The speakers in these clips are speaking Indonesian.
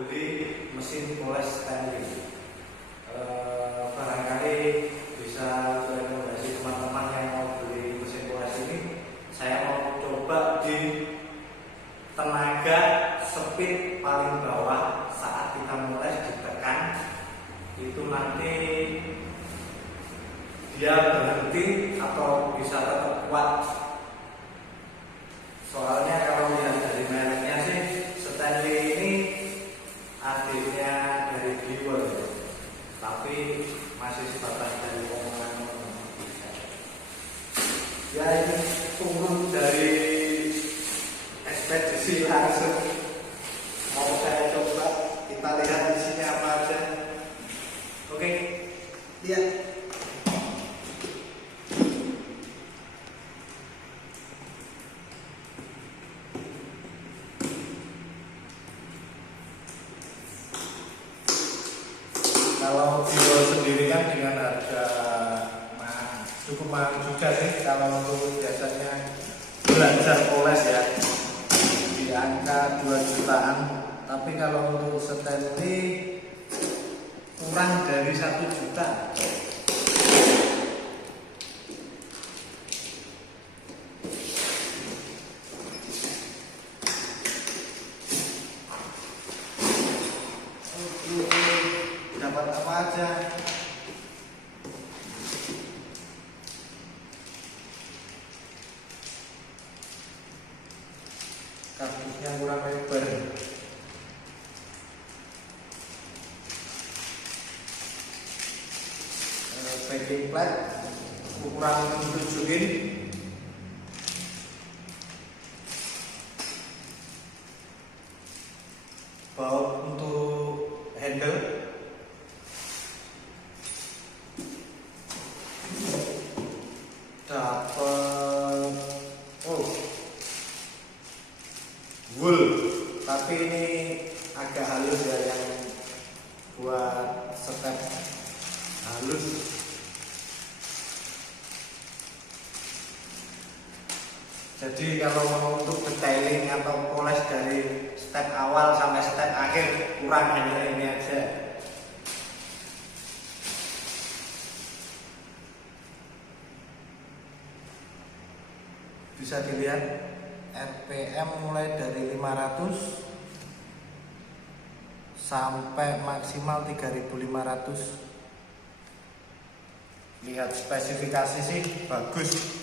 beli mesin poles Stanley. Barangkali bisa rekomendasi teman-teman yang mau beli mesin poles ini. Saya mau coba di tenaga speed paling bawah saat kita moles ditekan, itu nanti dia berhenti atau bisa tetap kuat. Soalnya kalau lihat dari mereknya sih, Stanley ini adiknya dari Biwel, tapi masih sebatas dari omongan. Ya ini turun dari ekspedisi langsung. Mau saya coba, kita lihat di sini apa aja. Oke, lihat. Kalau Biwel sendiri kan dengan harga cukup mahal juga sih. Kalau untuk biasanya belajar poles ya di angka 2 jutaan, tapi kalau untuk Stanley kurang dari 1 juta. Dapat apa aja? Kardusnya kurang lebar. Backing plate ukuran 7 in. Baut untuk handle. Dapat wool, tapi ini agak halus ya, yang buat step halus. Jadi kalau mau untuk detailing atau poles dari step awal sampai step akhir kurang, hanya ini aja. Bisa dilihat RPM mulai dari 500 sampai maksimal 3500. Lihat spesifikasi sih bagus.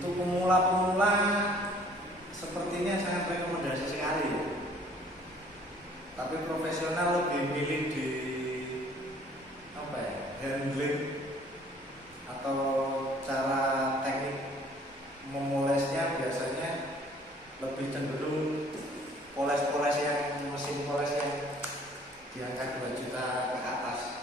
Untuk pemula-pemula sepertinya sangat rekomendasi sekali. Tapi profesional lebih milih di handling atau cara teknik memolesnya, biasanya lebih cenderung poles-poles yang mesin poles yang di angka 2 juta ke atas.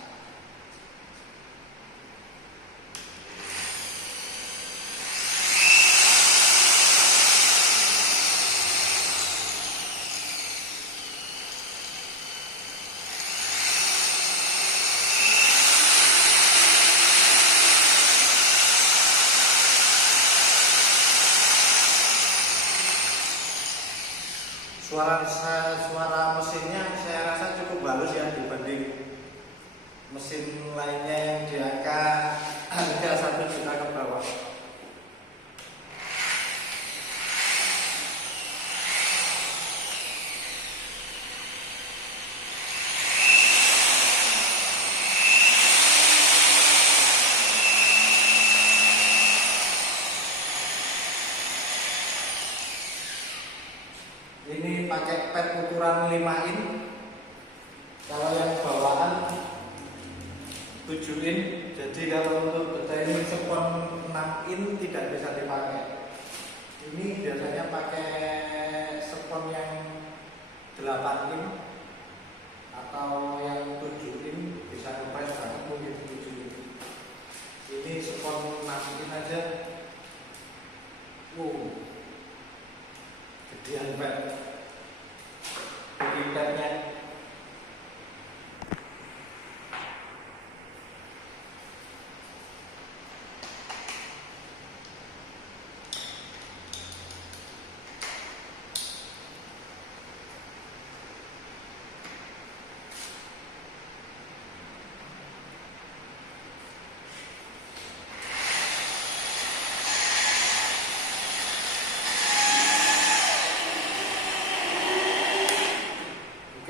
Suara mesinnya saya rasa cukup halus ya dibanding mesin lainnya yang di angka harga 1 juta ke bawah. Ini pakai pad ukuran 5 in. Kalau yang bawaan 7 in. Jadi kalau untuk detailing spon 6 in tidak bisa dipakai. Ini biasanya pakai spon yang 8 in atau yang 7 in, bisa ngepres banget mungkin 7 in. Ini spon 6 in aja. Gedean banget. Padnya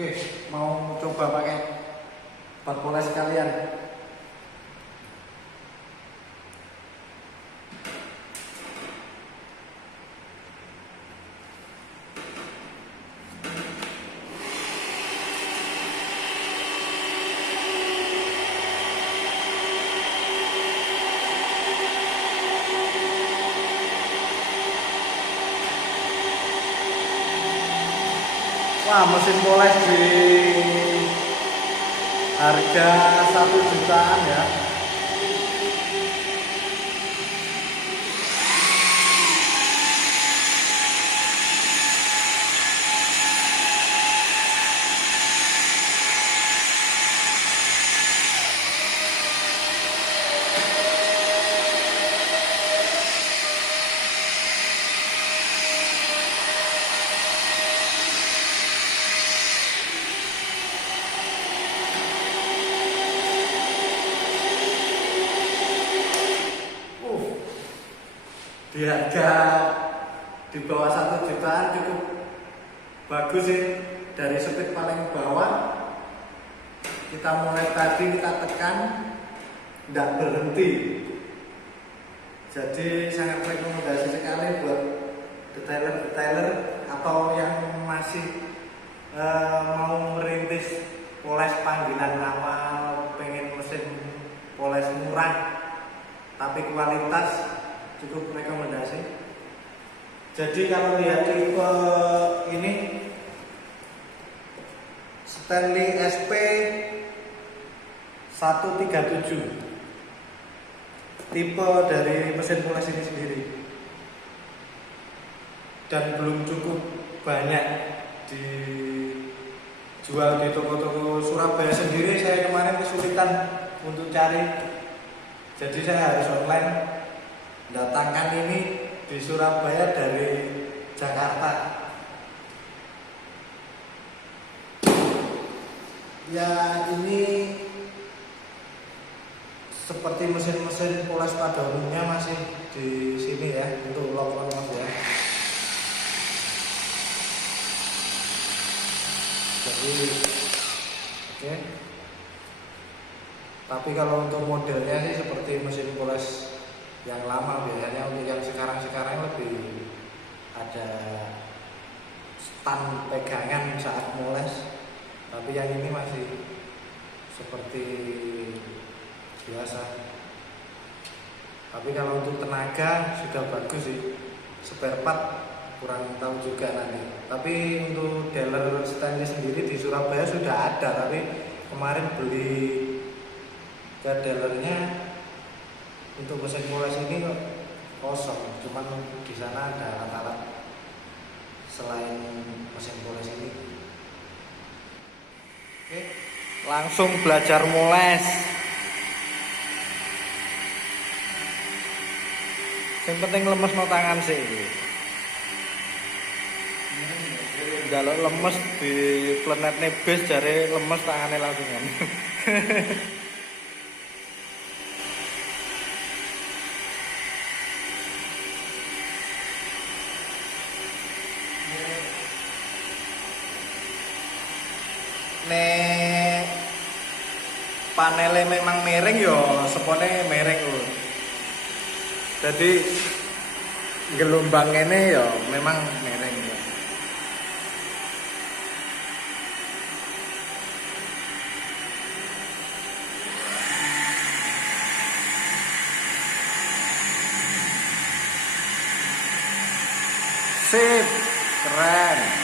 Oke, mau coba pakai bat poles sekalian. Wah, mesin poles di harga 1 jutaan ya. Di harga di bawah 1 jutaan cukup bagus sih. Dari speed paling bawah kita mulai tadi kita tekan tidak berhenti, jadi sangat rekomendasi sekali buat detailer atau yang masih mau merintis poles panggilan awal, pengen mesin poles murah tapi kualitas, cukup rekomendasi. Jadi kalau lihat tipe ini Stanley SP 137, tipe dari mesin poles ini sendiri, dan belum cukup banyak dijual di toko-toko Surabaya sendiri. Saya kemarin kesulitan untuk cari, jadi saya harus online datangkan ini di Surabaya dari Jakarta. Ya, ini seperti mesin-mesin poles pada umumnya masih di sini ya, untuk lock ya. Jadi oke. Tapi kalau untuk modelnya sih seperti mesin poles yang lama biasanya. Untuk yang sekarang lebih ada stand pegangan saat moles, tapi yang ini masih seperti biasa. Tapi kalau untuk tenaga sudah bagus sih. Spare part kurang tahu juga nanti. Tapi untuk dealer Stanley sendiri di Surabaya sudah ada, tapi kemarin beli ke dealernya untuk mesin poles ini kok kosong. Cuman di sana ada alat-alat selain mesin poles ini. Oke, langsung belajar moles. Yang penting lemes no tangan sih. Kalau lemes di planet nebes jare lemes tangannya langsungan. Nek panelnya memang miring yo, sepone miring lho. Jadi gelombang ini yo memang miring ya. Sip, keren.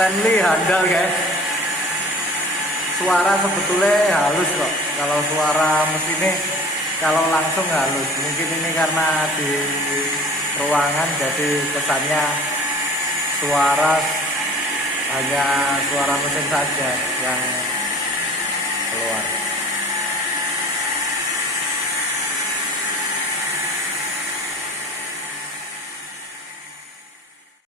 Stanley handal guys. Suara sebetulnya halus kok. Kalau suara mesinnya kalau langsung halus. Mungkin ini karena di ruangan jadi kesannya suara hanya suara mesin saja yang keluar.